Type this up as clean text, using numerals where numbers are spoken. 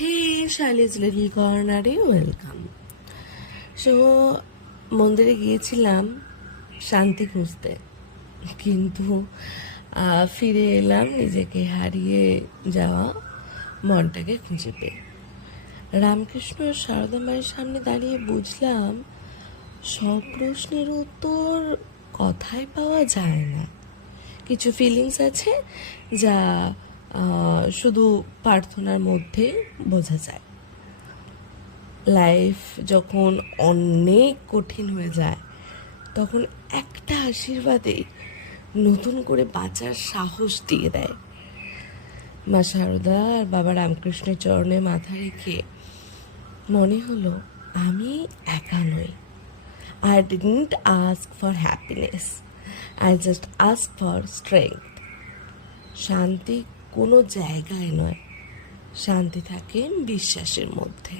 হে শাইলিজ little কর্নারে welcome. So মন্দিরে গিয়েছিলাম শান্তি খুঁজতে, কিন্তু ফিরে এলাম নিজেকে হারিয়ে যাওয়া মনটাকে খুঁজে পেয়ে। রামকৃষ্ণ সারদা মায়ের সামনে দাঁড়িয়ে বুঝলাম সব প্রশ্নের উত্তর কথায় পাওয়া যায় না। কিছু ফিলিংস আছে যা শুধু প্রার্থনার মধ্যে বোঝা যায়। লাইফ যখন অনেক কঠিন হয়ে যায়, তখন একটা আশীর্বাদে নতুন করে বাঁচার সাহস দিয়ে দেয়। মা শারদা আর বাবা রামকৃষ্ণের চরণে মাথা রেখে মনে হলো আমি একা নই। I didn't ask for happiness. I just asked for strength. শান্তি কোনো জায়গায় নয়, শান্তি থাকে বিশ্বাসের মধ্যে।